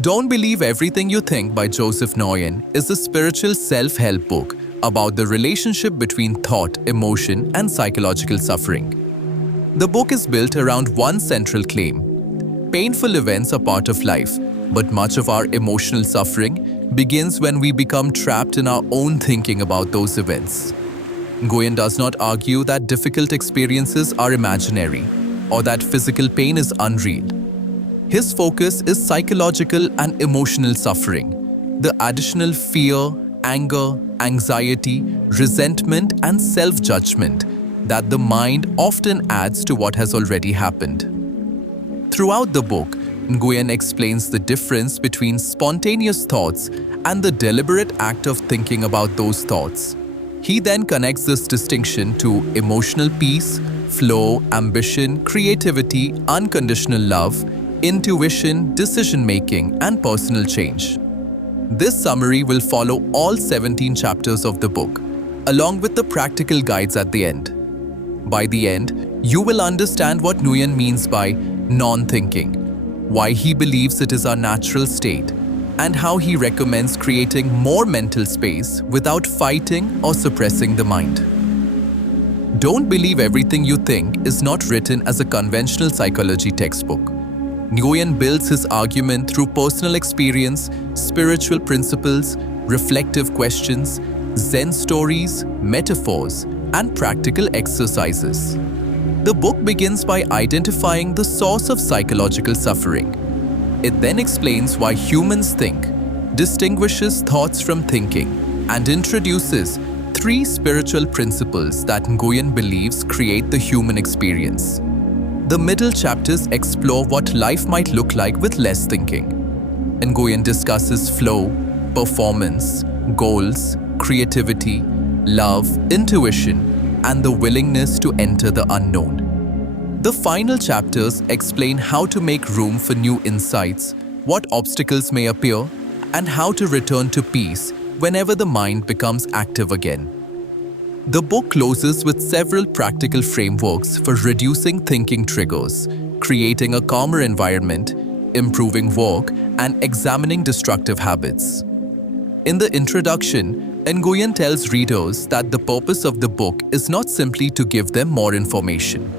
Don't Believe Everything You Think by Joseph Nguyen is a spiritual self-help book about the relationship between thought, emotion, and psychological suffering. The book is built around one central claim. Painful events are part of life, but much of our emotional suffering begins when we become trapped in our own thinking about those events. Nguyen does not argue that difficult experiences are imaginary or that physical pain is unreal. His focus is psychological and emotional suffering, the additional fear, anger, anxiety, resentment, and self-judgment that the mind often adds to what has already happened. Throughout the book, Nguyen explains the difference between spontaneous thoughts and the deliberate act of thinking about those thoughts. He then connects this distinction to emotional peace, flow, ambition, creativity, unconditional love, intuition, decision-making, and personal change. This summary will follow all 17 chapters of the book, along with the practical guides at the end. By the end, you will understand what Nguyen means by non-thinking, why he believes it is our natural state, and how he recommends creating more mental space without fighting or suppressing the mind. Don't Believe Everything You Think is not written as a conventional psychology textbook. Nguyen builds his argument through personal experience, spiritual principles, reflective questions, Zen stories, metaphors, and practical exercises. The book begins by identifying the source of psychological suffering. It then explains why humans think, distinguishes thoughts from thinking, and introduces 3 spiritual principles that Nguyen believes create the human experience. The middle chapters explore what life might look like with less thinking. Nguyen discusses flow, performance, goals, creativity, love, intuition, and the willingness to enter the unknown. The final chapters explain how to make room for new insights, what obstacles may appear, and how to return to peace whenever the mind becomes active again. The book closes with several practical frameworks for reducing thinking triggers, creating a calmer environment, improving work, and examining destructive habits. In the introduction, Nguyen tells readers that the purpose of the book is not simply to give them more information.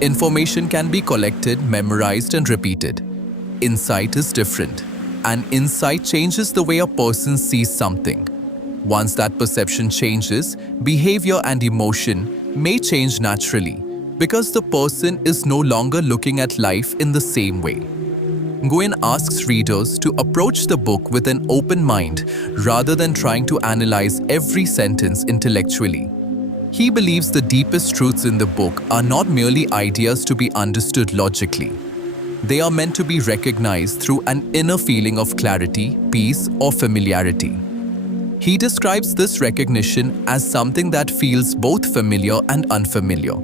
Information can be collected, memorized, and repeated. Insight is different. An insight changes the way a person sees something. Once that perception changes, behavior and emotion may change naturally because the person is no longer looking at life in the same way. Nguyen asks readers to approach the book with an open mind rather than trying to analyze every sentence intellectually. He believes the deepest truths in the book are not merely ideas to be understood logically. They are meant to be recognized through an inner feeling of clarity, peace, or familiarity. He describes this recognition as something that feels both familiar and unfamiliar,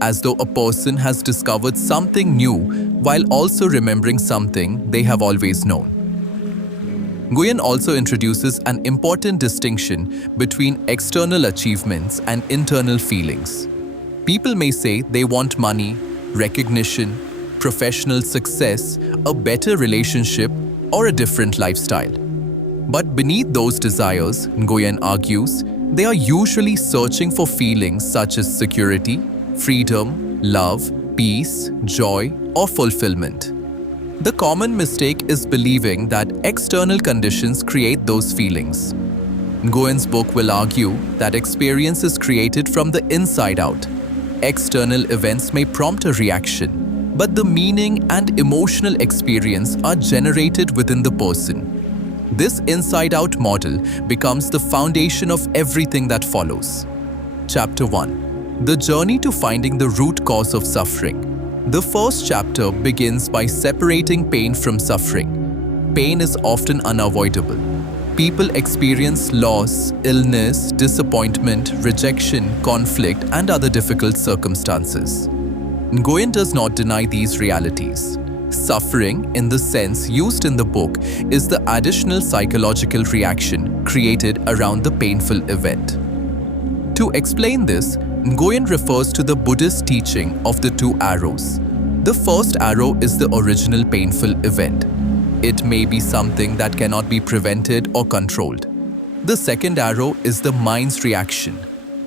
as though a person has discovered something new while also remembering something they have always known. Nguyen also introduces an important distinction between external achievements and internal feelings. People may say they want money, recognition, professional success, a better relationship, or a different lifestyle. But beneath those desires, Nguyen argues, they are usually searching for feelings such as security, freedom, love, peace, joy, or fulfillment. The common mistake is believing that external conditions create those feelings. Nguyen's book will argue that experience is created from the inside out. External events may prompt a reaction, but the meaning and emotional experience are generated within the person. This inside-out model becomes the foundation of everything that follows. Chapter 1. The Journey to Finding the Root Cause of Suffering. The first chapter begins by separating pain from suffering. Pain is often unavoidable. People experience loss, illness, disappointment, rejection, conflict, and other difficult circumstances. Nguyen does not deny these realities. Suffering, in the sense used in the book, is the additional psychological reaction created around the painful event. To explain this, Nguyen refers to the Buddhist teaching of the 2 arrows. The first arrow is the original painful event. It may be something that cannot be prevented or controlled. The second arrow is the mind's reaction.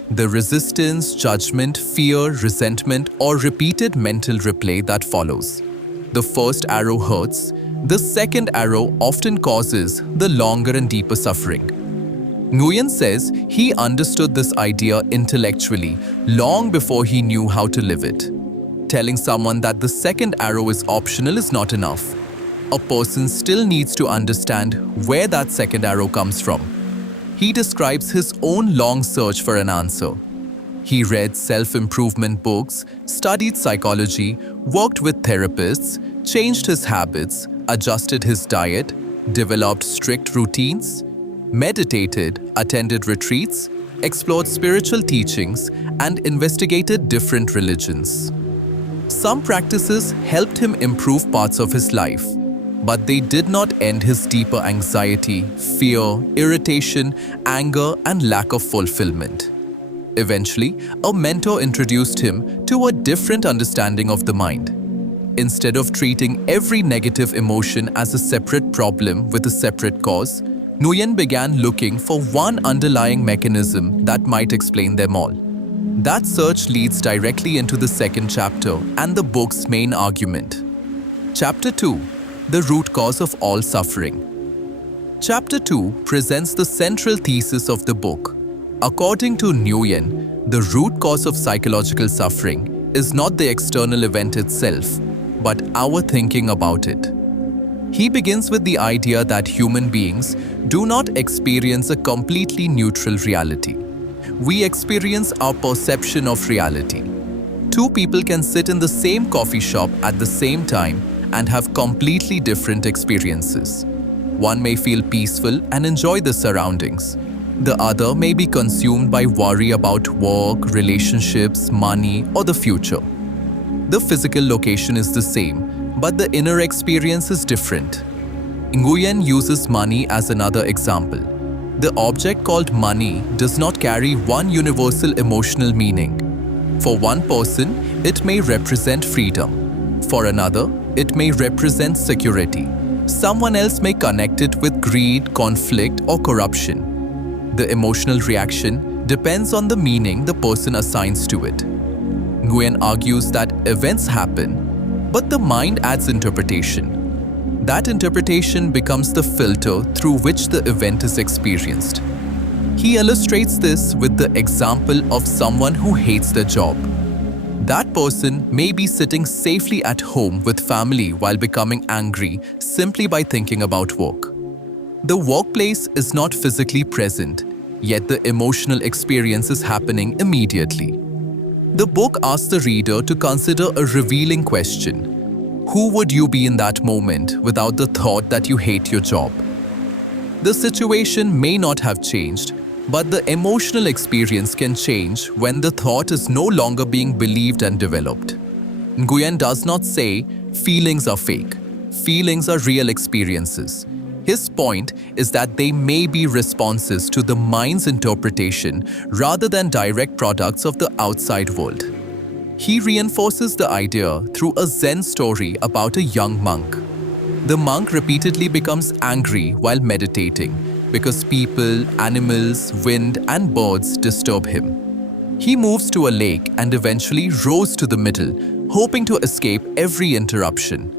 The resistance, judgment, fear, resentment, or repeated mental replay that follows. The first arrow hurts. The second arrow often causes the longer and deeper suffering. Nguyen says he understood this idea intellectually long before he knew how to live it. Telling someone that the second arrow is optional is not enough. A person still needs to understand where that second arrow comes from. He describes his own long search for an answer. He read self-improvement books, studied psychology, worked with therapists, changed his habits, adjusted his diet, developed strict routines, meditated, attended retreats, explored spiritual teachings, and investigated different religions. Some practices helped him improve parts of his life, but they did not end his deeper anxiety, fear, irritation, anger, and lack of fulfillment. Eventually, a mentor introduced him to a different understanding of the mind. Instead of treating every negative emotion as a separate problem with a separate cause, Nguyen began looking for one underlying mechanism that might explain them all. That search leads directly into the second chapter and the book's main argument. Chapter 2: The Root Cause of All Suffering. Chapter 2 presents the central thesis of the book. According to Nguyen, the root cause of psychological suffering is not the external event itself, but our thinking about it. He begins with the idea that human beings do not experience a completely neutral reality. We experience our perception of reality. Two people can sit in the same coffee shop at the same time and have completely different experiences. One may feel peaceful and enjoy the surroundings. The other may be consumed by worry about work, relationships, money, or the future. The physical location is the same, but the inner experience is different. Nguyen uses money as another example. The object called money does not carry one universal emotional meaning. For one person, it may represent freedom. For another, it may represent security. Someone else may connect it with greed, conflict, or corruption. The emotional reaction depends on the meaning the person assigns to it. Nguyen argues that events happen, but the mind adds interpretation. That interpretation becomes the filter through which the event is experienced. He illustrates this with the example of someone who hates their job. That person may be sitting safely at home with family while becoming angry simply by thinking about work. The workplace is not physically present, yet the emotional experience is happening immediately. The book asks the reader to consider a revealing question. Who would you be in that moment without the thought that you hate your job? The situation may not have changed, but the emotional experience can change when the thought is no longer being believed and developed. Nguyen does not say feelings are fake. Feelings are real experiences. His point is that they may be responses to the mind's interpretation rather than direct products of the outside world. He reinforces the idea through a Zen story about a young monk. The monk repeatedly becomes angry while meditating because people, animals, wind, and birds disturb him. He moves to a lake and eventually rows to the middle, hoping to escape every interruption.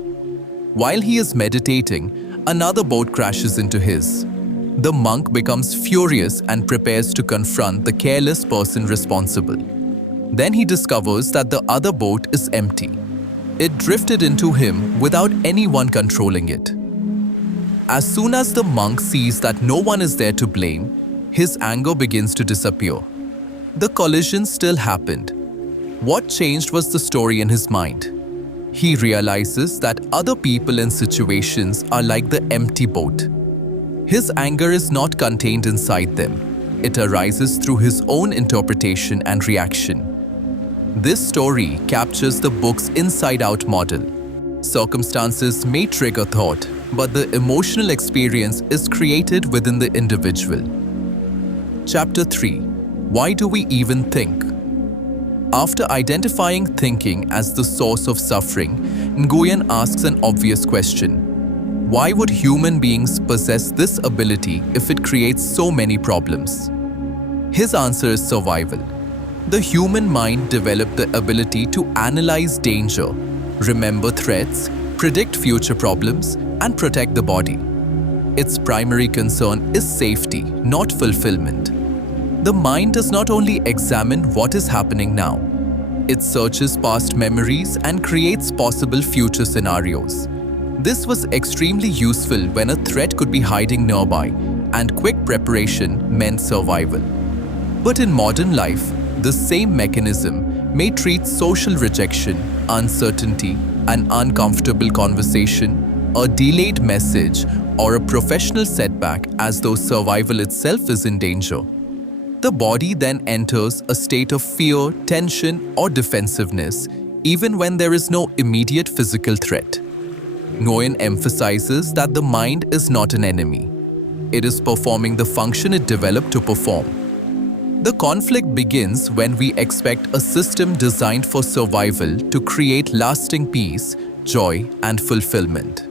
While he is meditating, another boat crashes into his. The monk becomes furious and prepares to confront the careless person responsible. Then he discovers that the other boat is empty. It drifted into him without anyone controlling it. As soon as the monk sees that no one is there to blame, his anger begins to disappear. The collision still happened. What changed was the story in his mind. He realizes that other people and situations are like the empty boat. His anger is not contained inside them. It arises through his own interpretation and reaction. This story captures the book's inside-out model. Circumstances may trigger thought, but the emotional experience is created within the individual. Chapter 3: Why do we even think? After identifying thinking as the source of suffering, Nguyen asks an obvious question. Why would human beings possess this ability if it creates so many problems? His answer is survival. The human mind developed the ability to analyze danger, remember threats, predict future problems, and protect the body. Its primary concern is safety, not fulfillment. The mind does not only examine what is happening now, it searches past memories and creates possible future scenarios. This was extremely useful when a threat could be hiding nearby, and quick preparation meant survival. But in modern life, the same mechanism may treat social rejection, uncertainty, an uncomfortable conversation, a delayed message, or a professional setback as though survival itself is in danger. The body then enters a state of fear, tension, or defensiveness, even when there is no immediate physical threat. Nguyen emphasizes that the mind is not an enemy. It is performing the function it developed to perform. The conflict begins when we expect a system designed for survival to create lasting peace, joy, and fulfillment.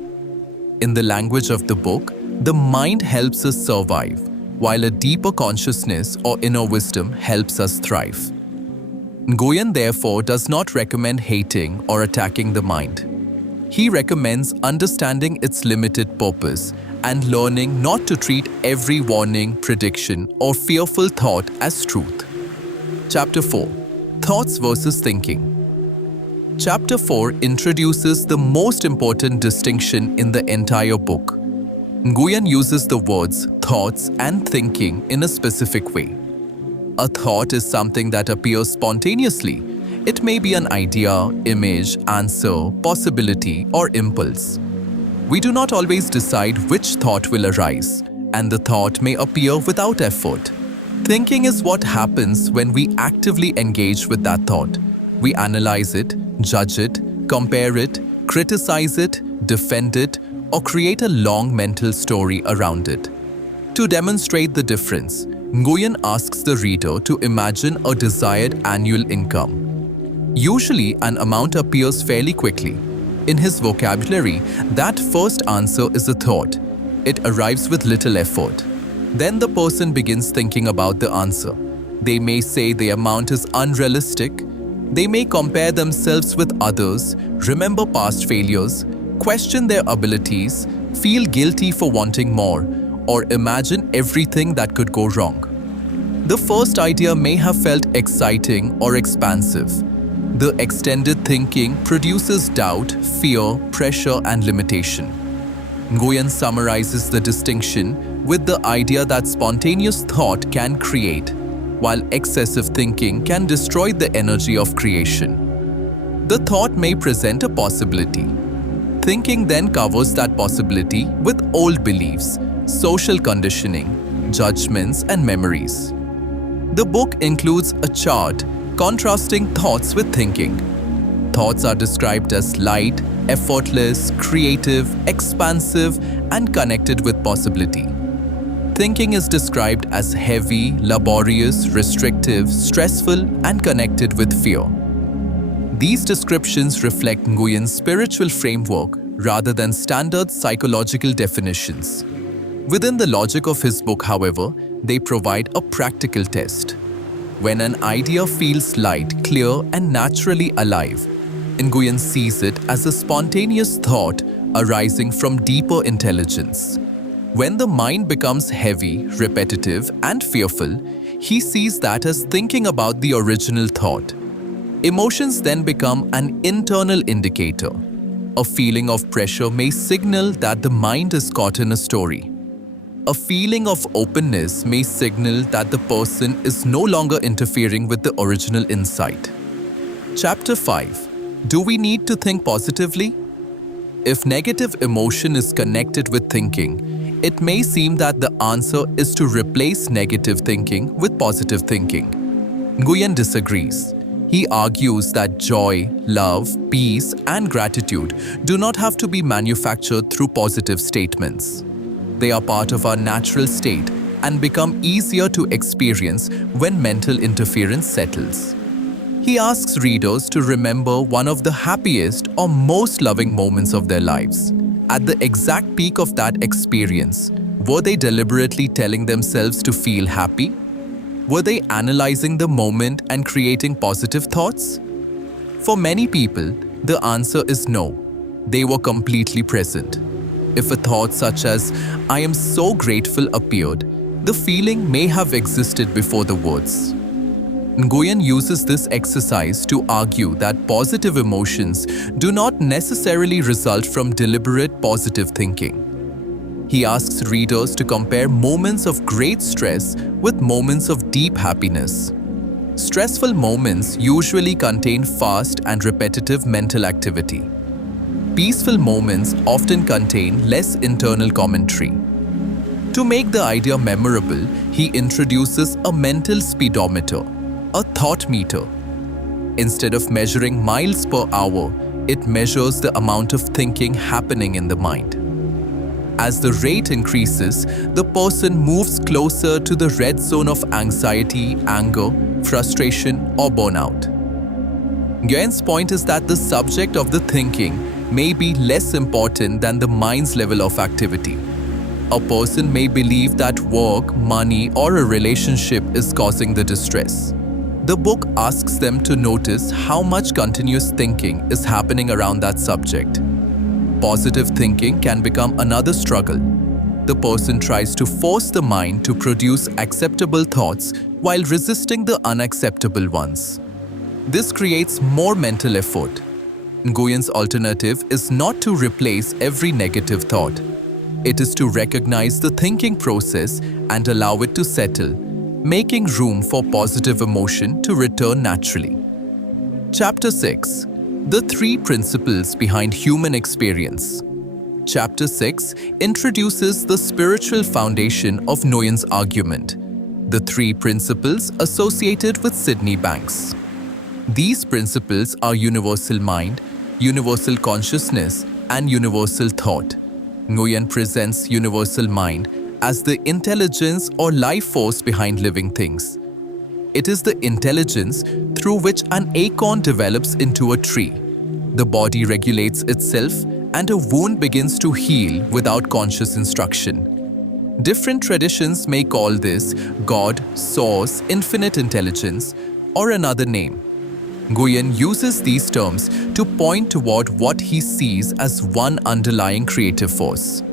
In the language of the book, the mind helps us survive, while a deeper consciousness or inner wisdom helps us thrive. Nguyen therefore does not recommend hating or attacking the mind. He recommends understanding its limited purpose and learning not to treat every warning, prediction, or fearful thought as truth. Chapter 4. Thoughts versus Thinking. Chapter 4 introduces the most important distinction in the entire book. Nguyen uses the words thoughts and thinking in a specific way. A thought is something that appears spontaneously. It may be an idea, image, answer, possibility, or impulse. We do not always decide which thought will arise, and the thought may appear without effort. Thinking is what happens when we actively engage with that thought. We analyze it, judge it, compare it, criticize it, defend it, or create a long mental story around it. To demonstrate the difference, Nguyen asks the reader to imagine a desired annual income. Usually, an amount appears fairly quickly. In his vocabulary, that first answer is a thought. It arrives with little effort. Then the person begins thinking about the answer. They may say the amount is unrealistic. They may compare themselves with others, remember past failures, question their abilities, feel guilty for wanting more, or imagine everything that could go wrong. The first idea may have felt exciting or expansive. The extended thinking produces doubt, fear, pressure, and limitation. Nguyen summarizes the distinction with the idea that spontaneous thought can create, while excessive thinking can destroy the energy of creation. The thought may present a possibility. Thinking then covers that possibility with old beliefs, social conditioning, judgments, and memories. The book includes a chart contrasting thoughts with thinking. Thoughts are described as light, effortless, creative, expansive, and connected with possibility. Thinking is described as heavy, laborious, restrictive, stressful, and connected with fear. These descriptions reflect Nguyen's spiritual framework rather than standard psychological definitions. Within the logic of his book, however, they provide a practical test. When an idea feels light, clear, and naturally alive, Nguyen sees it as a spontaneous thought arising from deeper intelligence. When the mind becomes heavy, repetitive, and fearful, he sees that as thinking about the original thought. Emotions then become an internal indicator. A feeling of pressure may signal that the mind is caught in a story. A feeling of openness may signal that the person is no longer interfering with the original insight. Chapter 5. Do we need to think positively? If negative emotion is connected with thinking, it may seem that the answer is to replace negative thinking with positive thinking. Nguyen disagrees. He argues that joy, love, peace, and gratitude do not have to be manufactured through positive statements. They are part of our natural state and become easier to experience when mental interference settles. He asks readers to remember one of the happiest or most loving moments of their lives. At the exact peak of that experience, were they deliberately telling themselves to feel happy? Were they analyzing the moment and creating positive thoughts? For many people, the answer is no. They were completely present. If a thought such as, "I am so grateful" appeared, the feeling may have existed before the words. Nguyen uses this exercise to argue that positive emotions do not necessarily result from deliberate positive thinking. He asks readers to compare moments of great stress with moments of deep happiness. Stressful moments usually contain fast and repetitive mental activity. Peaceful moments often contain less internal commentary. To make the idea memorable, he introduces a mental speedometer, a thought meter. Instead of measuring miles per hour, it measures the amount of thinking happening in the mind. As the rate increases, the person moves closer to the red zone of anxiety, anger, frustration, or burnout. Nguyen's point is that the subject of the thinking may be less important than the mind's level of activity. A person may believe that work, money, or a relationship is causing the distress. The book asks them to notice how much continuous thinking is happening around that subject. Positive thinking can become another struggle. The person tries to force the mind to produce acceptable thoughts while resisting the unacceptable ones. This creates more mental effort. Nguyen's alternative is not to replace every negative thought. It is to recognize the thinking process and allow it to settle, making room for positive emotion to return naturally. Chapter 6. The Three Principles Behind Human Experience. Chapter 6 introduces the spiritual foundation of Nguyen's argument, the three principles associated with Sydney Banks. These principles are universal mind, universal consciousness, and universal thought. Nguyen presents universal mind as the intelligence or life force behind living things. It is the intelligence through which an acorn develops into a tree. The body regulates itself and a wound begins to heal without conscious instruction. Different traditions may call this God, Source, Infinite Intelligence, or another name. Nguyen uses these terms to point toward what he sees as one underlying creative force.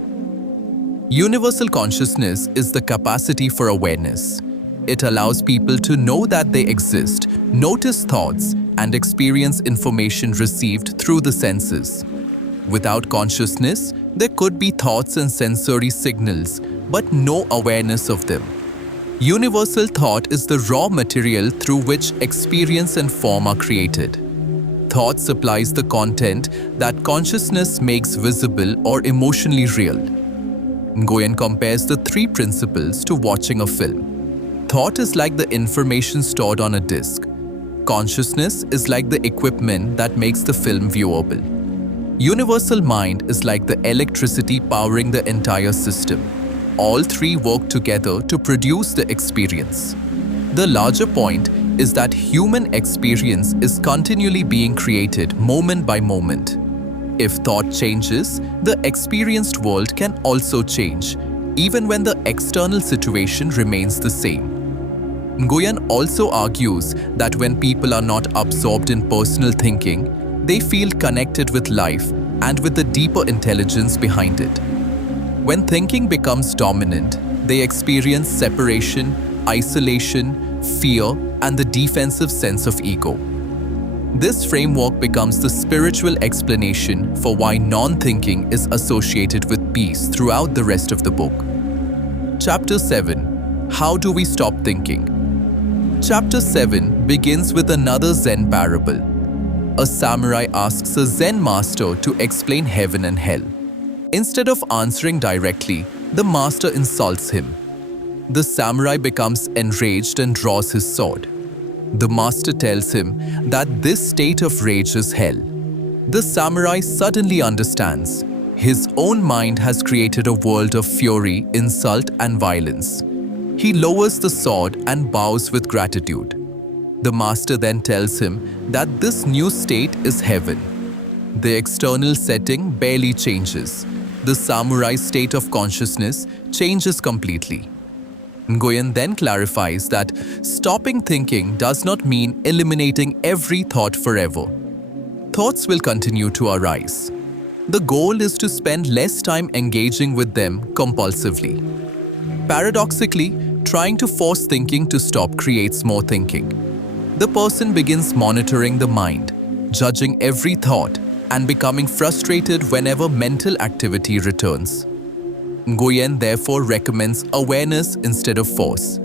Universal consciousness is the capacity for awareness. It allows people to know that they exist, notice thoughts, and experience information received through the senses. Without consciousness, there could be thoughts and sensory signals, but no awareness of them. Universal thought is the raw material through which experience and form are created. Thought supplies the content that consciousness makes visible or emotionally real. Nguyen compares the three principles to watching a film. Thought is like the information stored on a disk. Consciousness is like the equipment that makes the film viewable. Universal mind is like the electricity powering the entire system. All three work together to produce the experience. The larger point is that human experience is continually being created moment by moment. If thought changes, the experienced world can also change, even when the external situation remains the same. Nguyen also argues that when people are not absorbed in personal thinking, they feel connected with life and with the deeper intelligence behind it. When thinking becomes dominant, they experience separation, isolation, fear, and the defensive sense of ego. This framework becomes the spiritual explanation for why non-thinking is associated with peace throughout the rest of the book. Chapter 7. How do we stop thinking? Chapter 7 begins with another Zen parable. A samurai asks a Zen master to explain heaven and hell. Instead of answering directly, the master insults him. The samurai becomes enraged and draws his sword. The master tells him that this state of rage is hell. The samurai suddenly understands. His own mind has created a world of fury, insult, and violence. He lowers the sword and bows with gratitude. The master then tells him that this new state is heaven. The external setting barely changes, the samurai state of consciousness changes completely. Nguyen then clarifies that stopping thinking does not mean eliminating every thought forever. Thoughts will continue to arise. The goal is to spend less time engaging with them compulsively. Paradoxically, trying to force thinking to stop creates more thinking. The person begins monitoring the mind, judging every thought, and becoming frustrated whenever mental activity returns. Nguyen therefore recommends awareness instead of force.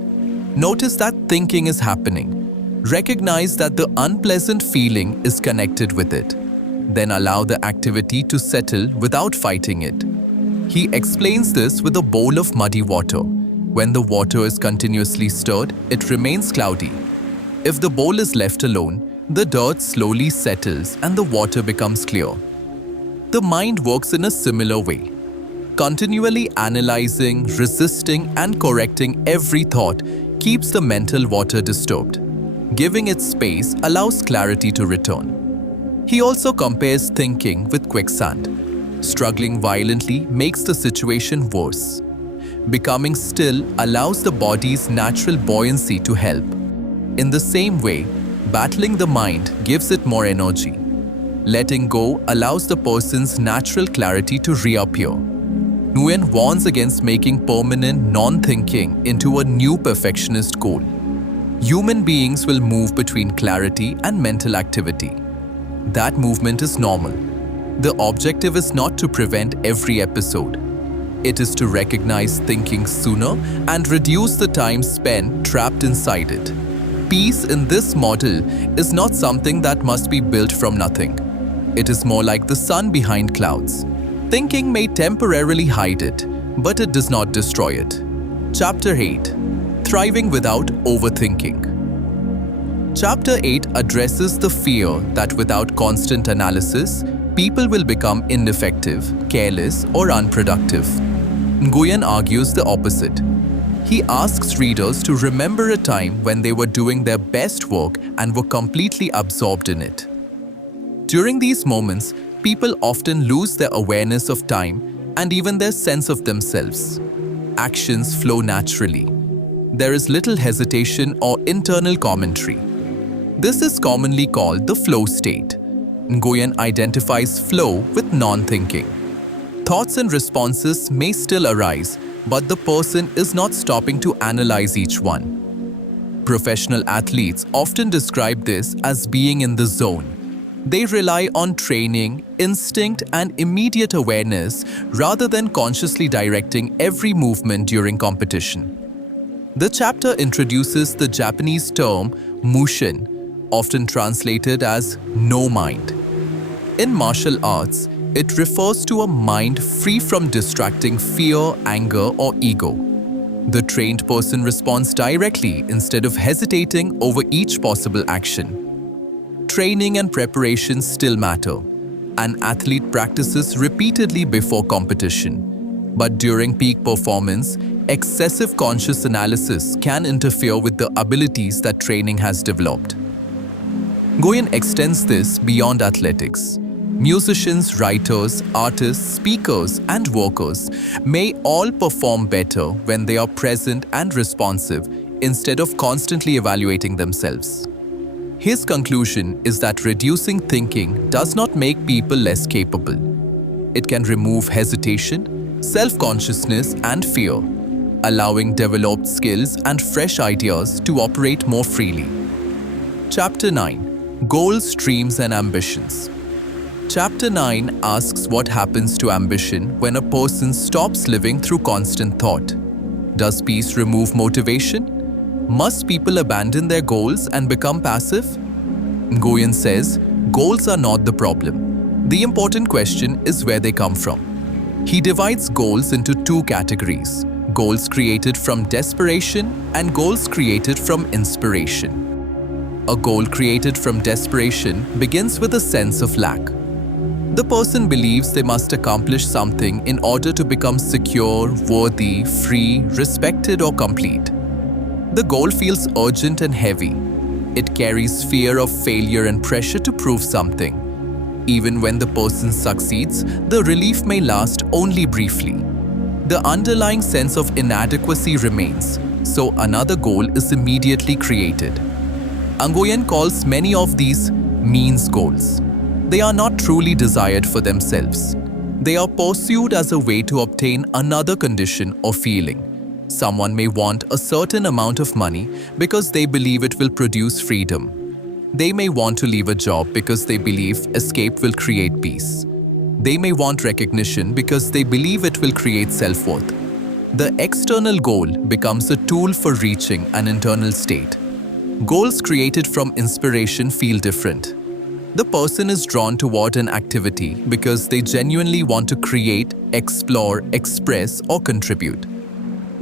Notice that thinking is happening. Recognize that the unpleasant feeling is connected with it. Then allow the activity to settle without fighting it. He explains this with a bowl of muddy water. When the water is continuously stirred, it remains cloudy. If the bowl is left alone, the dirt slowly settles and the water becomes clear. The mind works in a similar way. Continually analyzing, resisting, and correcting every thought keeps the mental water disturbed. Giving it space allows clarity to return. He also compares thinking with quicksand. Struggling violently makes the situation worse. Becoming still allows the body's natural buoyancy to help. In the same way, battling the mind gives it more energy. Letting go allows the person's natural clarity to reappear. Nguyen warns against making permanent non-thinking into a new perfectionist goal. Human beings will move between clarity and mental activity. That movement is normal. The objective is not to prevent every episode. It is to recognize thinking sooner and reduce the time spent trapped inside it. Peace in this model is not something that must be built from nothing. It is more like the sun behind clouds. Thinking may temporarily hide it, but it does not destroy it. Chapter 8. Thriving without overthinking. Chapter 8 addresses the fear that without constant analysis, people will become ineffective, careless, or unproductive. Nguyen argues the opposite. He asks readers to remember a time when they were doing their best work and were completely absorbed in it. During these moments, people often lose their awareness of time and even their sense of themselves. Actions flow naturally. There is little hesitation or internal commentary. This is commonly called the flow state. Nguyen identifies flow with non-thinking. Thoughts and responses may still arise, but the person is not stopping to analyze each one. Professional athletes often describe this as being in the zone. They rely on training, instinct, and immediate awareness rather than consciously directing every movement during competition. The chapter introduces the Japanese term mushin, often translated as no mind. In martial arts, it refers to a mind free from distracting fear, anger, or ego. The trained person responds directly instead of hesitating over each possible action. Training and preparation still matter. An athlete practices repeatedly before competition. But during peak performance, excessive conscious analysis can interfere with the abilities that training has developed. Nguyen extends this beyond athletics. Musicians, writers, artists, speakers, and workers may all perform better when they are present and responsive instead of constantly evaluating themselves. His conclusion is that reducing thinking does not make people less capable. It can remove hesitation, self-consciousness, and fear, allowing developed skills and fresh ideas to operate more freely. Chapter 9. Goals, Dreams, and Ambitions. Chapter 9 asks what happens to ambition when a person stops living through constant thought. Does peace remove motivation? Must people abandon their goals and become passive? Nguyen says, goals are not the problem. The important question is where they come from. He divides goals into two categories: goals created from desperation and goals created from inspiration. A goal created from desperation begins with a sense of lack. The person believes they must accomplish something in order to become secure, worthy, free, respected, or complete. The goal feels urgent and heavy. It carries fear of failure and pressure to prove something. Even when the person succeeds, the relief may last only briefly. The underlying sense of inadequacy remains, so another goal is immediately created. Nguyen calls many of these means goals. They are not truly desired for themselves. They are pursued as a way to obtain another condition or feeling. Someone may want a certain amount of money because they believe it will produce freedom. They may want to leave a job because they believe escape will create peace. They may want recognition because they believe it will create self-worth. The external goal becomes a tool for reaching an internal state. Goals created from inspiration feel different. The person is drawn toward an activity because they genuinely want to create, explore, express, or contribute.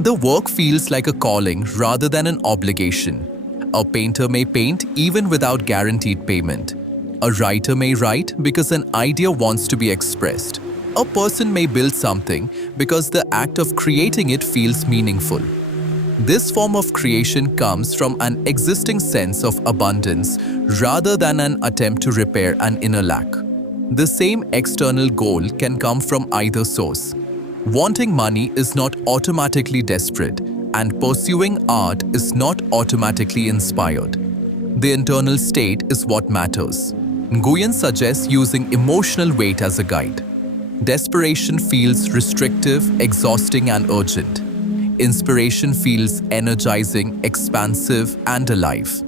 The work feels like a calling rather than an obligation. A painter may paint even without guaranteed payment. A writer may write because an idea wants to be expressed. A person may build something because the act of creating it feels meaningful. This form of creation comes from an existing sense of abundance rather than an attempt to repair an inner lack. The same external goal can come from either source. Wanting money is not automatically desperate, and pursuing art is not automatically inspired. The internal state is what matters. Nguyen suggests using emotional weight as a guide. Desperation feels restrictive, exhausting, and urgent. Inspiration feels energizing, expansive, and alive.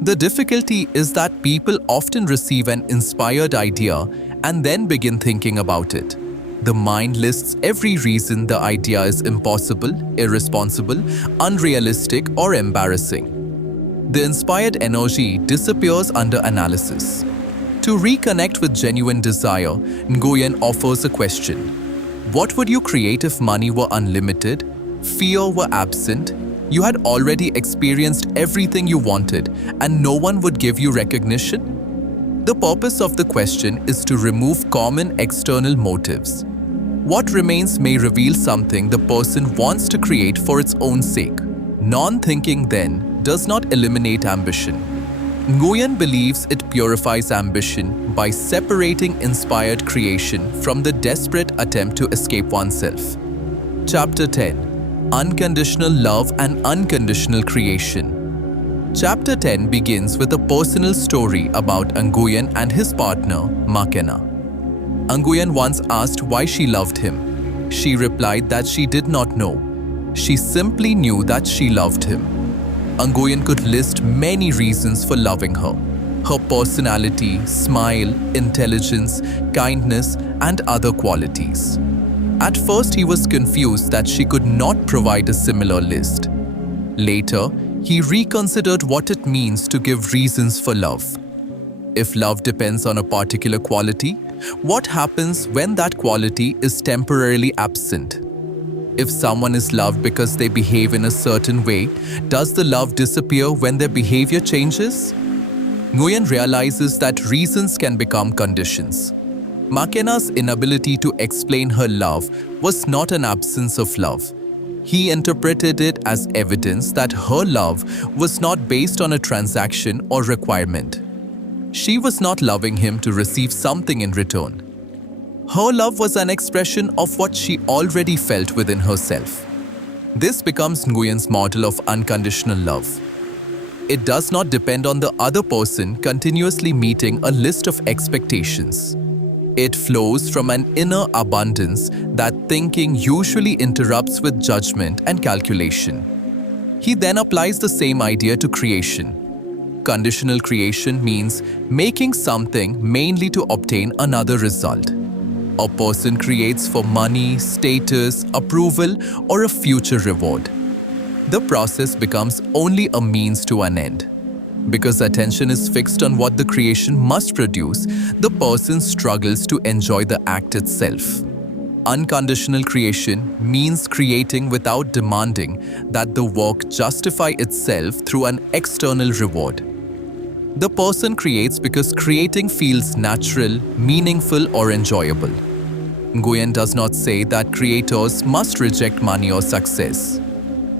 The difficulty is that people often receive an inspired idea and then begin thinking about it. The mind lists every reason the idea is impossible, irresponsible, unrealistic, or embarrassing. The inspired energy disappears under analysis. To reconnect with genuine desire, Nguyen offers a question. What would you create if money were unlimited, fear were absent, you had already experienced everything you wanted, and no one would give you recognition? The purpose of the question is to remove common external motives. What remains may reveal something the person wants to create for its own sake. Non-thinking, then, does not eliminate ambition. Nguyen believes it purifies ambition by separating inspired creation from the desperate attempt to escape oneself. Chapter 10: Unconditional Love and Unconditional Creation. Chapter 10 begins with a personal story about Nguyen and his partner, McKenna. Nguyen once asked why she loved him. She replied that she did not know. She simply knew that she loved him. Nguyen could list many reasons for loving her. Her personality, smile, intelligence, kindness, and other qualities. At first, he was confused that she could not provide a similar list. Later, he reconsidered what it means to give reasons for love. If love depends on a particular quality, what happens when that quality is temporarily absent? If someone is loved because they behave in a certain way, does the love disappear when their behavior changes? Nguyen realizes that reasons can become conditions. McKenna's inability to explain her love was not an absence of love. He interpreted it as evidence that her love was not based on a transaction or requirement. She was not loving him to receive something in return. Her love was an expression of what she already felt within herself. This becomes Nguyen's model of unconditional love. It does not depend on the other person continuously meeting a list of expectations. It flows from an inner abundance that thinking usually interrupts with judgment and calculation. He then applies the same idea to creation. Conditional creation means making something mainly to obtain another result. A person creates for money, status, approval, or a future reward. The process becomes only a means to an end. Because attention is fixed on what the creation must produce, the person struggles to enjoy the act itself. Unconditional creation means creating without demanding that the work justify itself through an external reward. The person creates because creating feels natural, meaningful, or enjoyable. Nguyen does not say that creators must reject money or success.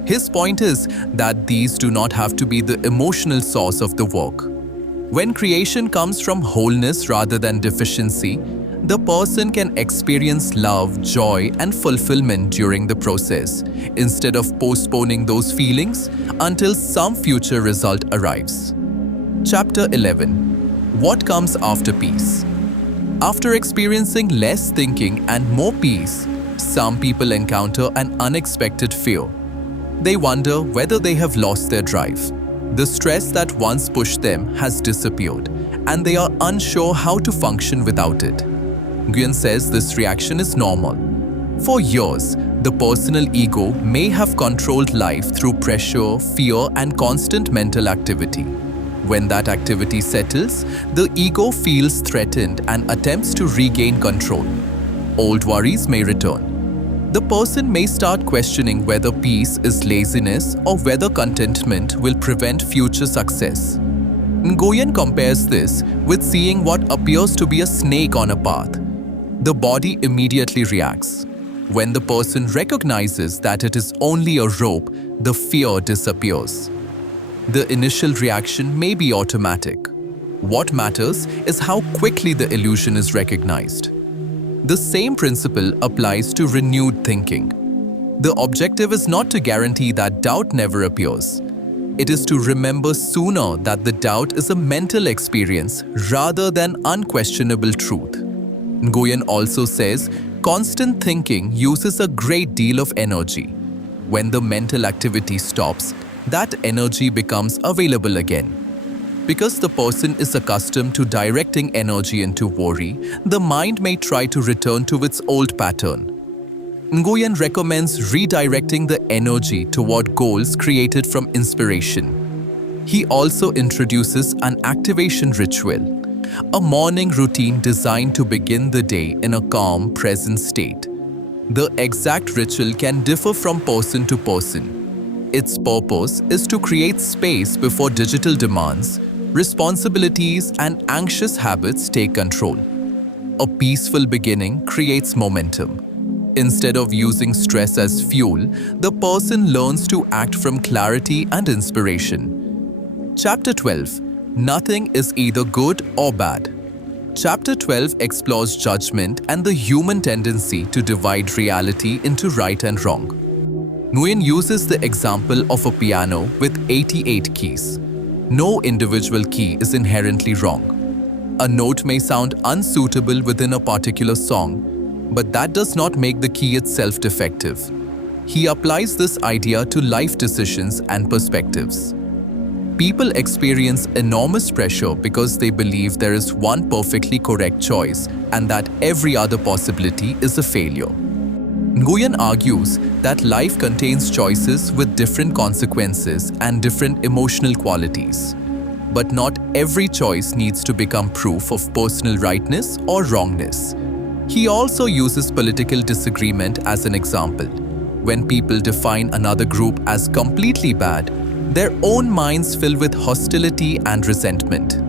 His point is that these do not have to be the emotional source of the work. When creation comes from wholeness rather than deficiency, the person can experience love, joy, and fulfillment during the process, instead of postponing those feelings until some future result arrives. Chapter 11. What comes after peace? After experiencing less thinking and more peace, some people encounter an unexpected fear. They wonder whether they have lost their drive. The stress that once pushed them has disappeared, and they are unsure how to function without it. Nguyen says this reaction is normal. For years, the personal ego may have controlled life through pressure, fear, and constant mental activity. When that activity settles, the ego feels threatened and attempts to regain control. Old worries may return. The person may start questioning whether peace is laziness or whether contentment will prevent future success. Nguyen compares this with seeing what appears to be a snake on a path. The body immediately reacts. When the person recognizes that it is only a rope, the fear disappears. The initial reaction may be automatic. What matters is how quickly the illusion is recognized. The same principle applies to renewed thinking. The objective is not to guarantee that doubt never appears. It is to remember sooner that the doubt is a mental experience rather than unquestionable truth. Nguyen also says constant thinking uses a great deal of energy. When the mental activity stops, that energy becomes available again. Because the person is accustomed to directing energy into worry, the mind may try to return to its old pattern. Nguyen recommends redirecting the energy toward goals created from inspiration. He also introduces an activation ritual, a morning routine designed to begin the day in a calm, present state. The exact ritual can differ from person to person. Its purpose is to create space before digital demands, responsibilities, and anxious habits take control. A peaceful beginning creates momentum. Instead of using stress as fuel, the person learns to act from clarity and inspiration. Chapter 12. Nothing is either good or bad. Chapter 12 explores judgment and the human tendency to divide reality into right and wrong. Nguyen uses the example of a piano with 88 keys. No individual key is inherently wrong. A note may sound unsuitable within a particular song, but that does not make the key itself defective. He applies this idea to life decisions and perspectives. People experience enormous pressure because they believe there is one perfectly correct choice and that every other possibility is a failure. Nguyen argues that life contains choices with different consequences and different emotional qualities. But not every choice needs to become proof of personal rightness or wrongness. He also uses political disagreement as an example. When people define another group as completely bad, their own minds fill with hostility and resentment.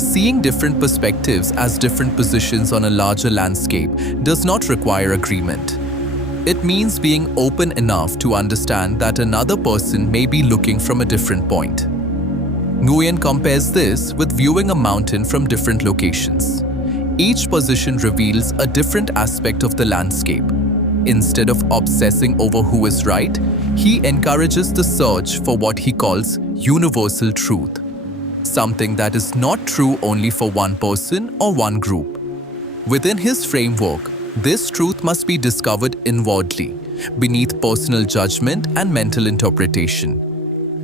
Seeing different perspectives as different positions on a larger landscape does not require agreement. It means being open enough to understand that another person may be looking from a different point. Nguyen compares this with viewing a mountain from different locations. Each position reveals a different aspect of the landscape. Instead of obsessing over who is right, he encourages the search for what he calls universal truth, something that is not true only for one person or one group. Within his framework, this truth must be discovered inwardly, beneath personal judgment and mental interpretation.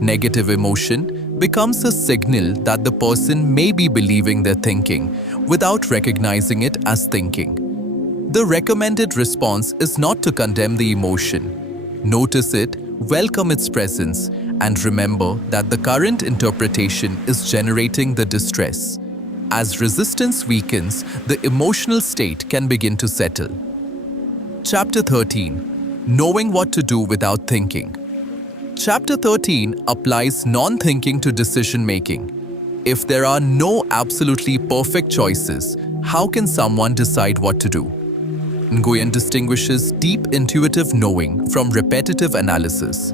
Negative emotion becomes a signal that the person may be believing they're thinking without recognizing it as thinking. The recommended response is not to condemn the emotion. Notice it, welcome its presence, and remember that the current interpretation is generating the distress. As resistance weakens, the emotional state can begin to settle. Chapter 13. Knowing what to do without thinking. Chapter 13 applies non-thinking to decision-making. If there are no absolutely perfect choices, how can someone decide what to do? Nguyen distinguishes deep intuitive knowing from repetitive analysis.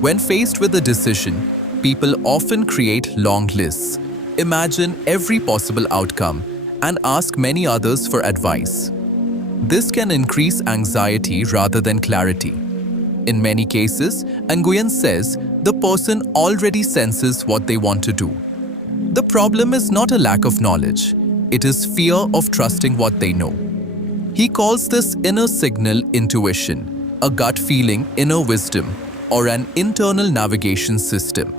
When faced with a decision, people often create long lists. Imagine every possible outcome and ask many others for advice. This can increase anxiety rather than clarity. In many cases, Nguyen says the person already senses what they want to do. The problem is not a lack of knowledge, it is fear of trusting what they know. He calls this inner signal intuition, a gut feeling, inner wisdom, or an internal navigation system.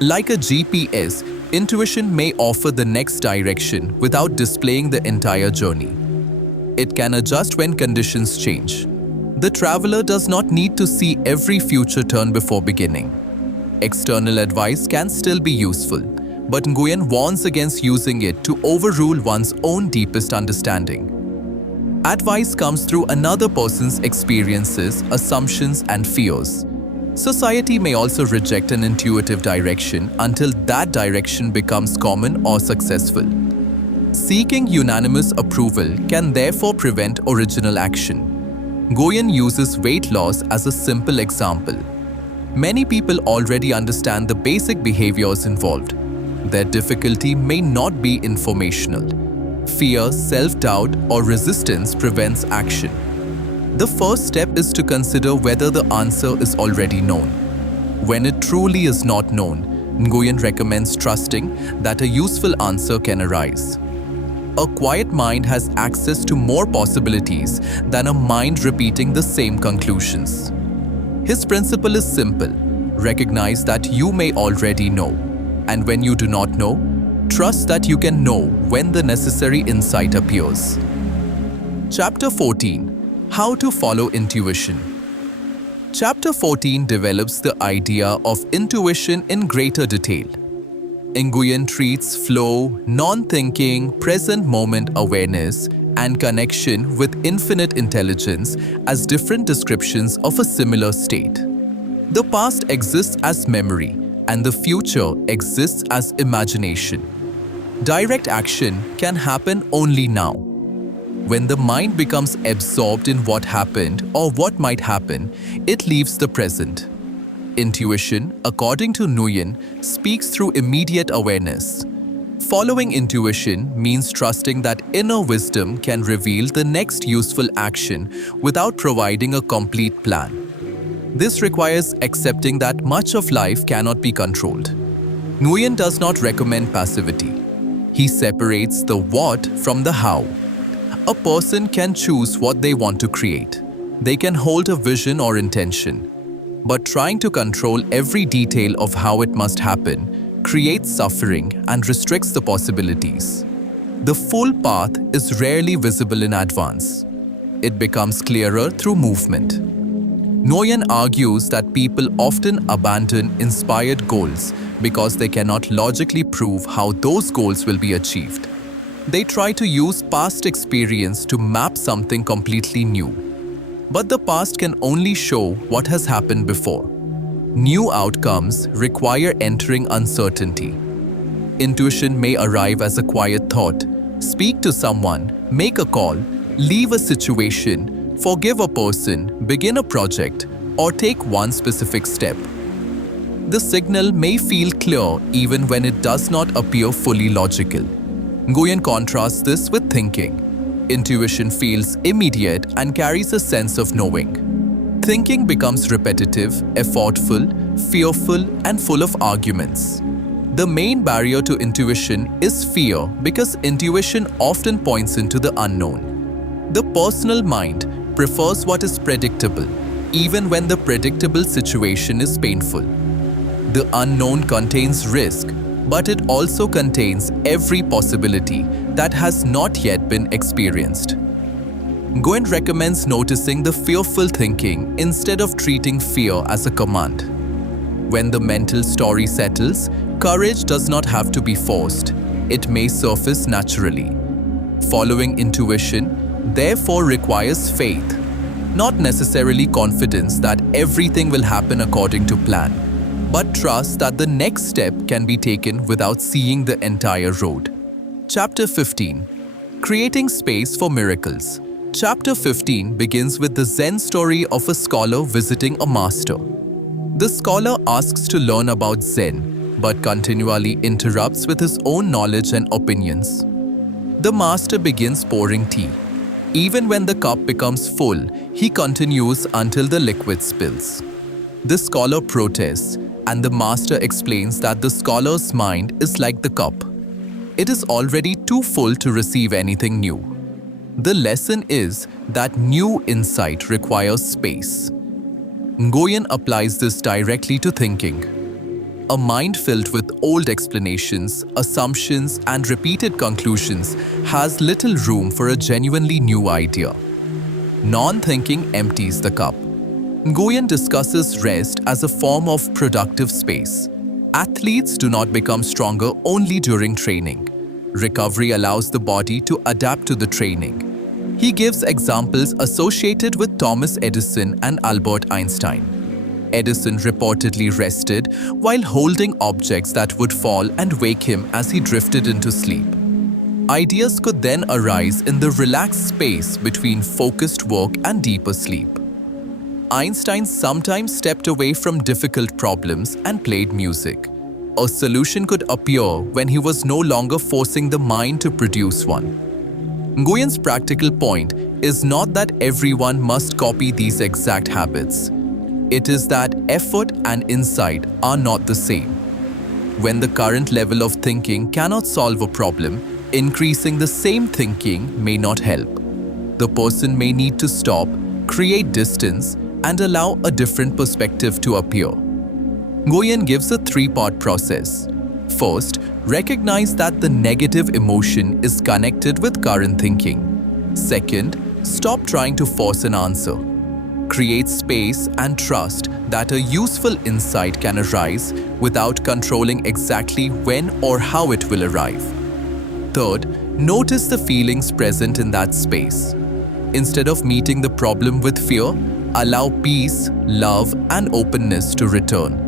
Like a GPS, intuition may offer the next direction without displaying the entire journey. It can adjust when conditions change. The traveler does not need to see every future turn before beginning. External advice can still be useful, but Nguyen warns against using it to overrule one's own deepest understanding. Advice comes through another person's experiences, assumptions, and fears. Society may also reject an intuitive direction until that direction becomes common or successful. Seeking unanimous approval can therefore prevent original action. Nguyen uses weight loss as a simple example. Many people already understand the basic behaviors involved. Their difficulty may not be informational. Fear, self-doubt, or resistance prevents action. The first step is to consider whether the answer is already known. When it truly is not known, Nguyen recommends trusting that a useful answer can arise. A quiet mind has access to more possibilities than a mind repeating the same conclusions. His principle is simple: recognize that you may already know, and when you do not know, trust that you can know when the necessary insight appears. Chapter 14: How to follow intuition. Chapter 14 develops the idea of intuition in greater detail. Nguyen treats flow, non-thinking, present moment awareness, and connection with infinite intelligence as different descriptions of a similar state. The past exists as memory, and the future exists as imagination. Direct action can happen only now. When the mind becomes absorbed in what happened or what might happen, it leaves the present. Intuition, according to Nguyen, speaks through immediate awareness. Following intuition means trusting that inner wisdom can reveal the next useful action without providing a complete plan. This requires accepting that much of life cannot be controlled. Nguyen does not recommend passivity. He separates the what from the how. A person can choose what they want to create. They can hold a vision or intention. But trying to control every detail of how it must happen creates suffering and restricts the possibilities. The full path is rarely visible in advance. It becomes clearer through movement. Nguyen argues that people often abandon inspired goals because they cannot logically prove how those goals will be achieved. They try to use past experience to map something completely new. But the past can only show what has happened before. New outcomes require entering uncertainty. Intuition may arrive as a quiet thought. Speak to someone, make a call, leave a situation, forgive a person, begin a project, or take one specific step. The signal may feel clear even when it does not appear fully logical. Nguyen contrasts this with thinking. Intuition feels immediate and carries a sense of knowing. Thinking becomes repetitive, effortful, fearful, and full of arguments. The main barrier to intuition is fear because intuition often points into the unknown. The personal mind prefers what is predictable, even when the predictable situation is painful. The unknown contains risk, but it also contains every possibility that has not yet been experienced. Nguyen recommends noticing the fearful thinking instead of treating fear as a command. When the mental story settles, courage does not have to be forced. It may surface naturally. Following intuition, therefore, requires faith, not necessarily confidence that everything will happen according to plan, but trust that the next step can be taken without seeing the entire road. Chapter 15: Creating Space for Miracles. Chapter 15 begins with the Zen story of a scholar visiting a master. The scholar asks to learn about Zen, but continually interrupts with his own knowledge and opinions. The master begins pouring tea. Even when the cup becomes full, he continues until the liquid spills. The scholar protests, and the master explains that the scholar's mind is like the cup. It is already too full to receive anything new. The lesson is that new insight requires space. Nguyen applies this directly to thinking. A mind filled with old explanations, assumptions, and repeated conclusions has little room for a genuinely new idea. Non-thinking empties the cup. Nguyen discusses rest as a form of productive space. Athletes do not become stronger only during training. Recovery allows the body to adapt to the training. He gives examples associated with Thomas Edison and Albert Einstein. Edison reportedly rested while holding objects that would fall and wake him as he drifted into sleep. Ideas could then arise in the relaxed space between focused work and deeper sleep. Einstein sometimes stepped away from difficult problems and played music. A solution could appear when he was no longer forcing the mind to produce one. Nguyen's practical point is not that everyone must copy these exact habits. It is that effort and insight are not the same. When the current level of thinking cannot solve a problem, increasing the same thinking may not help. The person may need to stop, create distance, and allow a different perspective to appear. Nguyen gives a three-part process. First, recognize that the negative emotion is connected with current thinking. Second, stop trying to force an answer. Create space and trust that a useful insight can arise without controlling exactly when or how it will arrive. Third, notice the feelings present in that space. Instead of meeting the problem with fear, allow peace, love, and openness to return.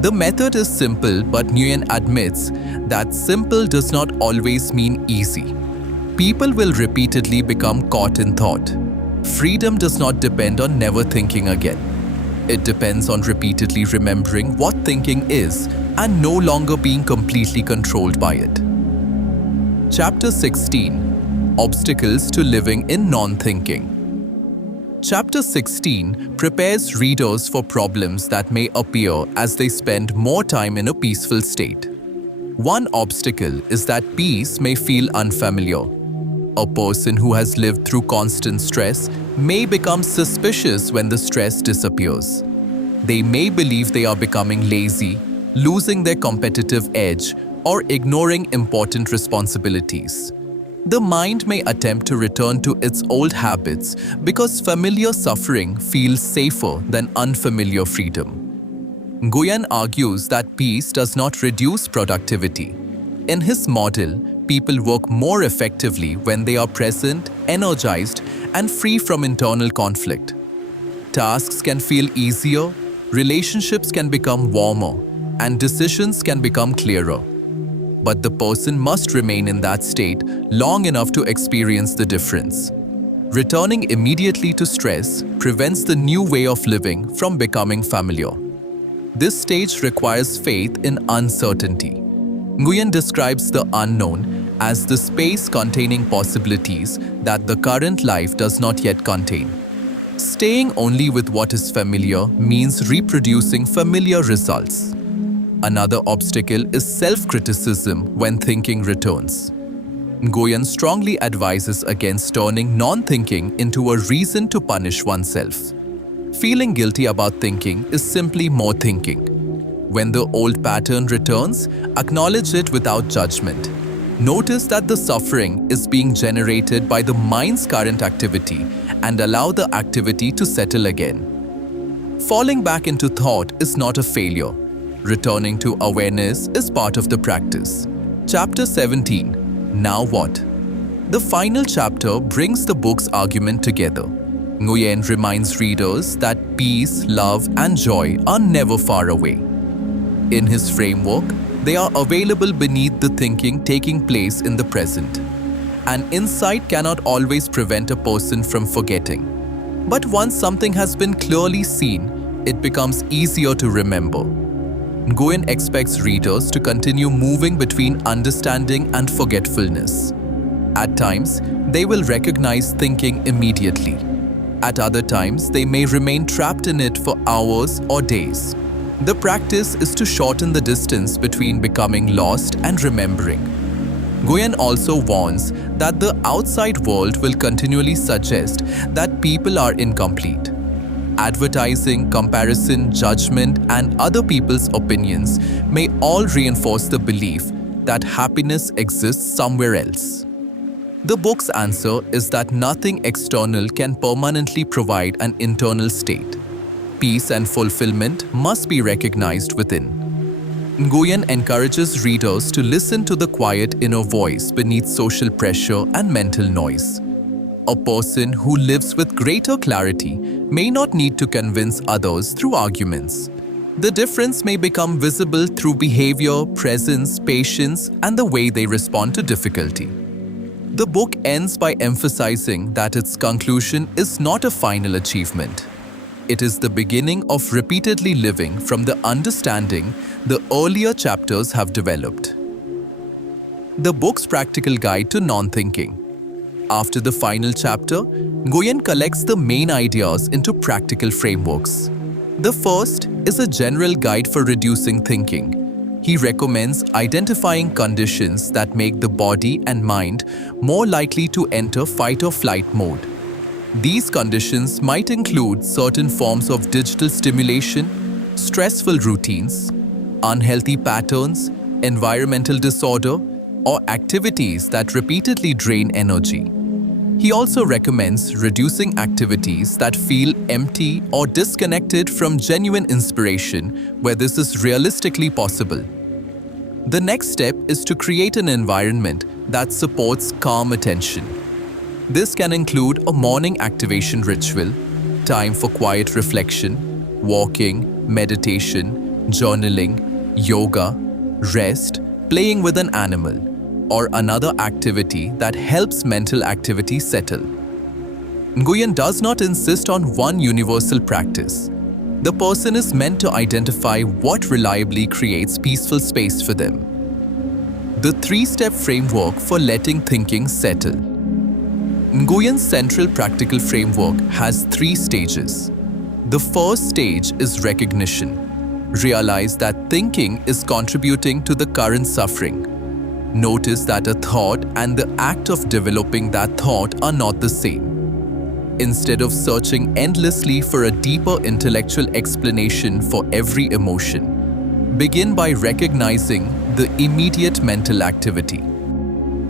The method is simple, but Nguyen admits that simple does not always mean easy. People will repeatedly become caught in thought. Freedom does not depend on never thinking again. It depends on repeatedly remembering what thinking is and no longer being completely controlled by it. Chapter 16: Obstacles to Living in Non-Thinking. Chapter 16 prepares readers for problems that may appear as they spend more time in a peaceful state. One obstacle is that peace may feel unfamiliar. A person who has lived through constant stress may become suspicious when the stress disappears. They may believe they are becoming lazy, losing their competitive edge, or ignoring important responsibilities. The mind may attempt to return to its old habits because familiar suffering feels safer than unfamiliar freedom. Nguyen argues that peace does not reduce productivity. In his model, people work more effectively when they are present, energized, and free from internal conflict. Tasks can feel easier, relationships can become warmer, and decisions can become clearer. But the person must remain in that state long enough to experience the difference. Returning immediately to stress prevents the new way of living from becoming familiar. This stage requires faith in uncertainty. Nguyen describes the unknown as the space containing possibilities that the current life does not yet contain. Staying only with what is familiar means reproducing familiar results. Another obstacle is self-criticism when thinking returns. Nguyen strongly advises against turning non-thinking into a reason to punish oneself. Feeling guilty about thinking is simply more thinking. When the old pattern returns, acknowledge it without judgment. Notice that the suffering is being generated by the mind's current activity and allow the activity to settle again. Falling back into thought is not a failure. Returning to awareness is part of the practice. Chapter 17: Now what? The final chapter brings the book's argument together. Nguyen reminds readers that peace, love, and joy are never far away. In his framework, they are available beneath the thinking taking place in the present. An insight cannot always prevent a person from forgetting. But once something has been clearly seen, it becomes easier to remember. Nguyen expects readers to continue moving between understanding and forgetfulness. At times, they will recognize thinking immediately. At other times, they may remain trapped in it for hours or days. The practice is to shorten the distance between becoming lost and remembering. Nguyen also warns that the outside world will continually suggest that people are incomplete. Advertising, comparison, judgment, and other people's opinions may all reinforce the belief that happiness exists somewhere else. The book's answer is that nothing external can permanently provide an internal state. Peace and fulfillment must be recognized within. Nguyen encourages readers to listen to the quiet inner voice beneath social pressure and mental noise. A person who lives with greater clarity may not need to convince others through arguments. The difference may become visible through behavior, presence, patience, and the way they respond to difficulty. The book ends by emphasizing that its conclusion is not a final achievement. It is the beginning of repeatedly living from the understanding the earlier chapters have developed. The book's practical guide to non-thinking. After the final chapter, Nguyen collects the main ideas into practical frameworks. The first is a general guide for reducing thinking. He recommends identifying conditions that make the body and mind more likely to enter fight or flight mode. These conditions might include certain forms of digital stimulation, stressful routines, unhealthy patterns, environmental disorder, or activities that repeatedly drain energy. He also recommends reducing activities that feel empty or disconnected from genuine inspiration where this is realistically possible. The next step is to create an environment that supports calm attention. This can include a morning activation ritual, time for quiet reflection, walking, meditation, journaling, yoga, rest, playing with an animal, or another activity that helps mental activity settle. Nguyen does not insist on one universal practice. The person is meant to identify what reliably creates peaceful space for them. The three-step framework for letting thinking settle. Nguyen's central practical framework has 3 stages. The first stage is recognition. Realize that thinking is contributing to the current suffering. Notice that a thought and the act of developing that thought are not the same. Instead of searching endlessly for a deeper intellectual explanation for every emotion, begin by recognizing the immediate mental activity.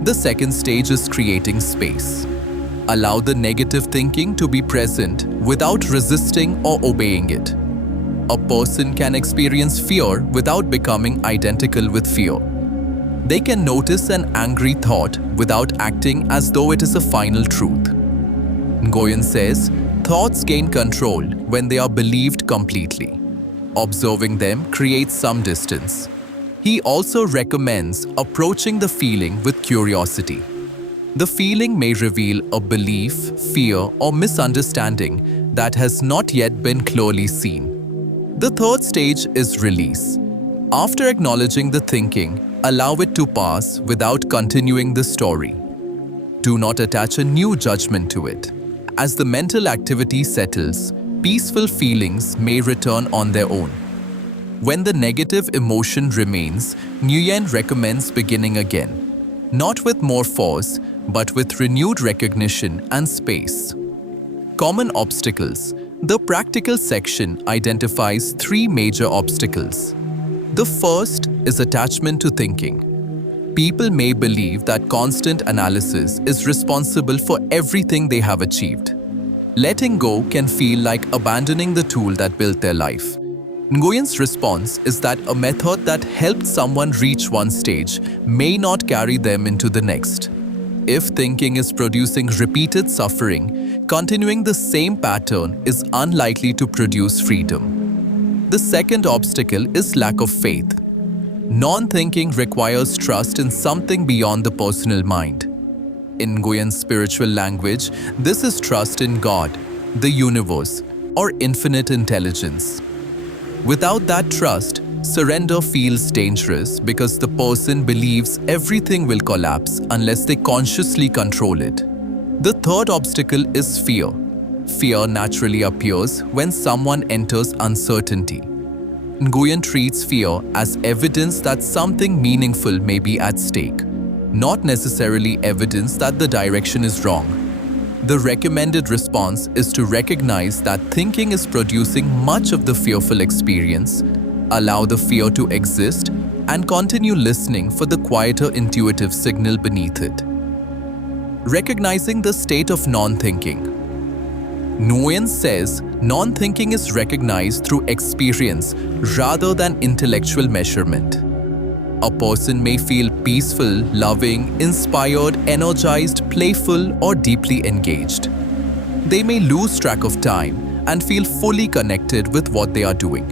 The second stage is creating space. Allow the negative thinking to be present without resisting or obeying it. A person can experience fear without becoming identical with fear. They can notice an angry thought without acting as though it is a final truth. Nguyen says, thoughts gain control when they are believed completely. Observing them creates some distance. He also recommends approaching the feeling with curiosity. The feeling may reveal a belief, fear, or misunderstanding that has not yet been clearly seen. The third stage is release. After acknowledging the thinking, allow it to pass without continuing the story. Do not attach a new judgment to it. As the mental activity settles, peaceful feelings may return on their own. When the negative emotion remains, Nguyen recommends beginning again. Not with more force, but with renewed recognition and space. Common obstacles. The practical section identifies 3 major obstacles. The first is attachment to thinking. People may believe that constant analysis is responsible for everything they have achieved. Letting go can feel like abandoning the tool that built their life. Nguyen's response is that a method that helped someone reach one stage may not carry them into the next. If thinking is producing repeated suffering, continuing the same pattern is unlikely to produce freedom. The second obstacle is lack of faith. Non-thinking requires trust in something beyond the personal mind. In Nguyen's spiritual language, this is trust in God, the universe, or infinite intelligence. Without that trust, Surrender feels dangerous because the person believes everything will collapse unless they consciously control it. The third obstacle is fear. Fear naturally appears when someone enters uncertainty. Nguyen treats fear as evidence that something meaningful may be at stake, not necessarily evidence that the direction is wrong. The recommended response is to recognize that thinking is producing much of the fearful experience, allow the fear to exist, and continue listening for the quieter intuitive signal beneath it. Recognizing the state of non-thinking. Nguyen says non-thinking is recognized through experience rather than intellectual measurement. A person may feel peaceful, loving, inspired, energized, playful, or deeply engaged. They may lose track of time and feel fully connected with what they are doing.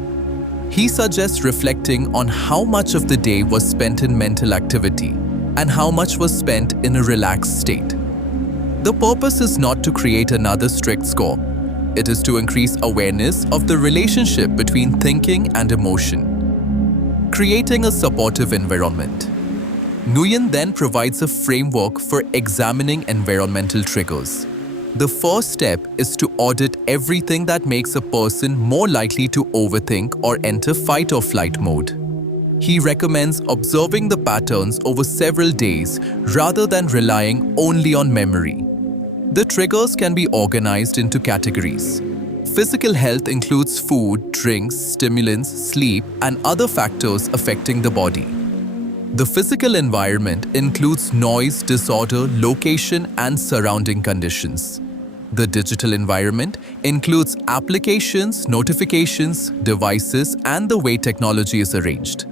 He suggests reflecting on how much of the day was spent in mental activity and how much was spent in a relaxed state. The purpose is not to create another strict score. It is to increase awareness of the relationship between thinking and emotion. Creating a supportive environment. Nguyen then provides a framework for examining environmental triggers. The first step is to audit everything that makes a person more likely to overthink or enter fight or flight mode. He recommends observing the patterns over several days rather than relying only on memory. The triggers can be organized into categories. Physical health includes food, drinks, stimulants, sleep, and other factors affecting the body. The physical environment includes noise, disorder, location, and surrounding conditions. The digital environment includes applications, notifications, devices, and the way technology is arranged.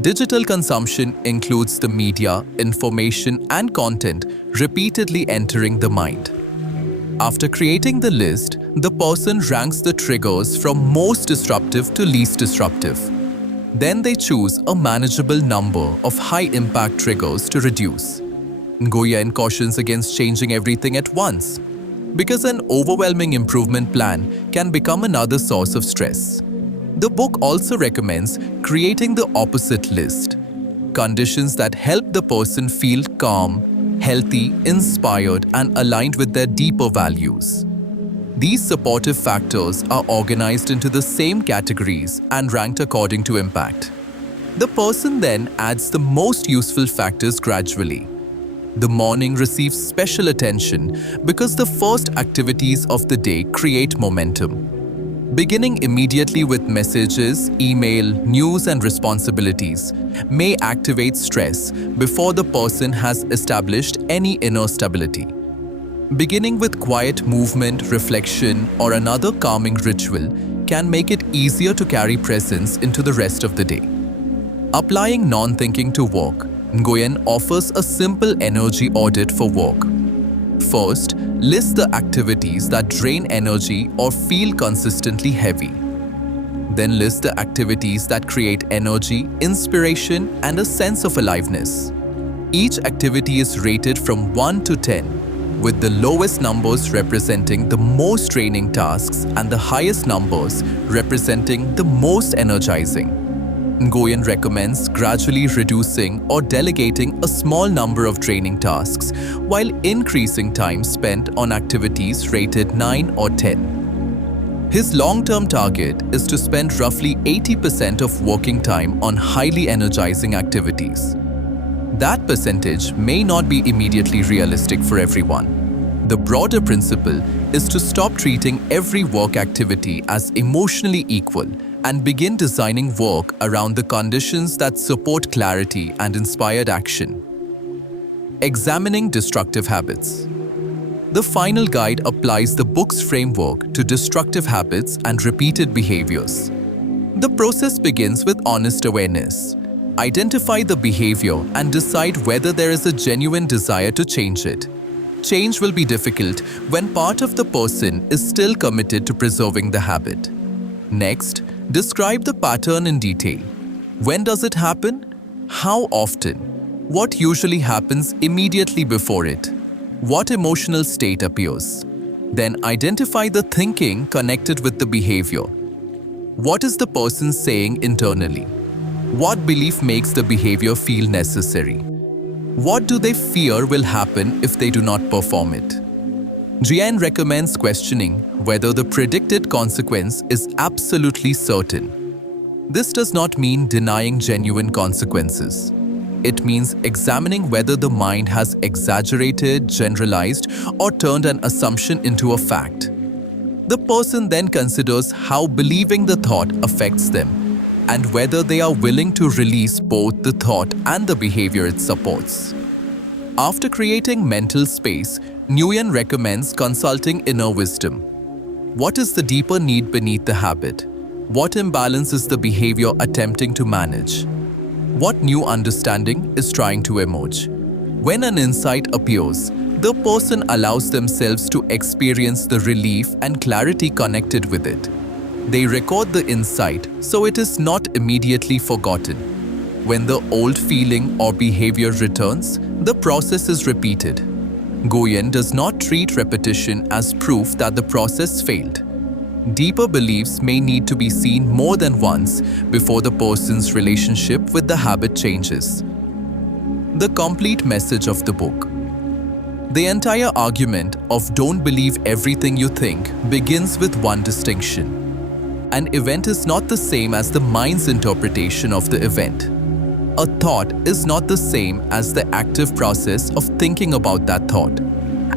Digital consumption includes the media, information, and content repeatedly entering the mind. After creating the list, the person ranks the triggers from most disruptive to least disruptive. Then they choose a manageable number of high-impact triggers to reduce. Nguyen cautions against changing everything at once, because an overwhelming improvement plan can become another source of stress. The book also recommends creating the opposite list, conditions that help the person feel calm, healthy, inspired, and aligned with their deeper values. These supportive factors are organized into the same categories and ranked according to impact. The person then adds the most useful factors gradually. The morning receives special attention because the first activities of the day create momentum. Beginning immediately with messages, email, news, and responsibilities may activate stress before the person has established any inner stability. Beginning with quiet movement, reflection, or another calming ritual can make it easier to carry presence into the rest of the day. Applying non-thinking to work, Nguyen offers a simple energy audit for work. First, list the activities that drain energy or feel consistently heavy. Then list the activities that create energy, inspiration, and a sense of aliveness. Each activity is rated from 1 to 10, with the lowest numbers representing the most draining tasks and the highest numbers representing the most energizing. Nguyen recommends gradually reducing or delegating a small number of draining tasks while increasing time spent on activities rated 9 or 10. His long-term target is to spend roughly 80% of working time on highly energizing activities. That percentage may not be immediately realistic for everyone. The broader principle is to stop treating every work activity as emotionally equal and begin designing work around the conditions that support clarity and inspired action. Examining destructive habits. The final guide applies the book's framework to destructive habits and repeated behaviors. The process begins with honest awareness. Identify the behavior and decide whether there is a genuine desire to change it. Change will be difficult when part of the person is still committed to preserving the habit. Next, describe the pattern in detail. When does it happen? How often? What usually happens immediately before it? What emotional state appears? Then identify the thinking connected with the behavior. What is the person saying internally? What belief makes the behavior feel necessary? What do they fear will happen if they do not perform it? Nguyen recommends questioning whether the predicted consequence is absolutely certain. This does not mean denying genuine consequences. It means examining whether the mind has exaggerated, generalized, or turned an assumption into a fact. The person then considers how believing the thought affects them and whether they are willing to release both the thought and the behavior it supports. After creating mental space, Nguyen recommends consulting inner wisdom. What is the deeper need beneath the habit? What imbalance is the behavior attempting to manage? What new understanding is trying to emerge? When an insight appears, the person allows themselves to experience the relief and clarity connected with it. They record the insight so it is not immediately forgotten. When the old feeling or behavior returns, the process is repeated. Nguyen does not treat repetition as proof that the process failed. Deeper beliefs may need to be seen more than once before the person's relationship with the habit changes. The complete message of the book. The entire argument of don't believe everything you think begins with one distinction. An event is not the same as the mind's interpretation of the event. A thought is not the same as the active process of thinking about that thought.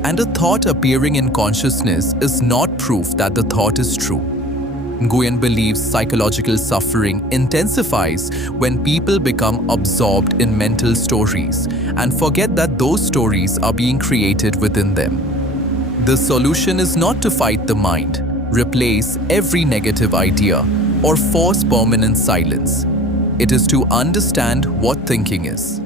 And a thought appearing in consciousness is not proof that the thought is true. Nguyen believes psychological suffering intensifies when people become absorbed in mental stories and forget that those stories are being created within them. The solution is not to fight the mind, replace every negative idea, or force permanent silence. It is to understand what thinking is.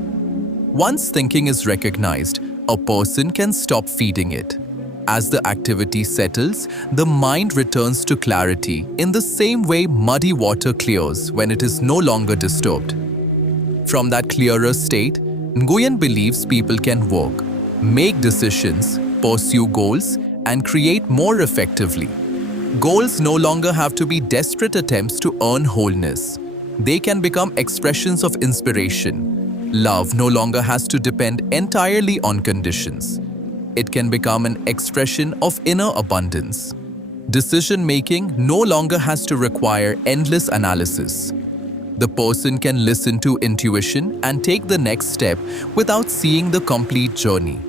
Once thinking is recognized, a person can stop feeding it. As the activity settles, the mind returns to clarity in the same way muddy water clears when it is no longer disturbed. From that clearer state, Nguyen believes people can work, make decisions, pursue goals, and create more effectively. Goals no longer have to be desperate attempts to earn wholeness. They can become expressions of inspiration. Love no longer has to depend entirely on conditions. It can become an expression of inner abundance. Decision-making no longer has to require endless analysis. The person can listen to intuition and take the next step without seeing the complete journey.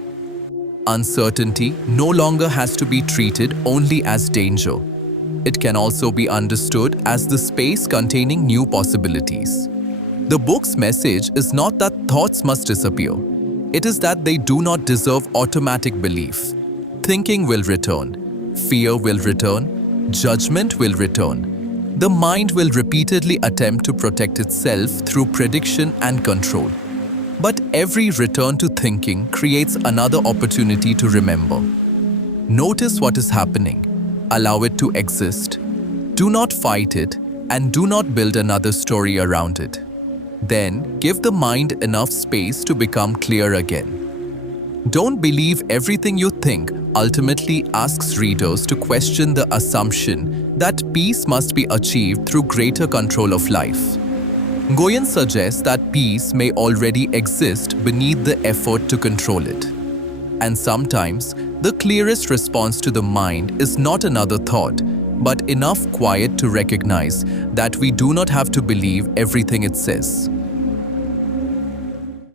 Uncertainty no longer has to be treated only as danger. It can also be understood as the space containing new possibilities. The book's message is not that thoughts must disappear. It is that they do not deserve automatic belief. Thinking will return, fear will return, judgment will return. The mind will repeatedly attempt to protect itself through prediction and control. But every return to thinking creates another opportunity to remember. Notice what is happening. Allow it to exist. Do not fight it, and do not build another story around it. Then, give the mind enough space to become clear again. Don't believe everything you think ultimately asks readers to question the assumption that peace must be achieved through greater control of life. Nguyen suggests that peace may already exist beneath the effort to control it. And sometimes, the clearest response to the mind is not another thought, but enough quiet to recognize that we do not have to believe everything it says.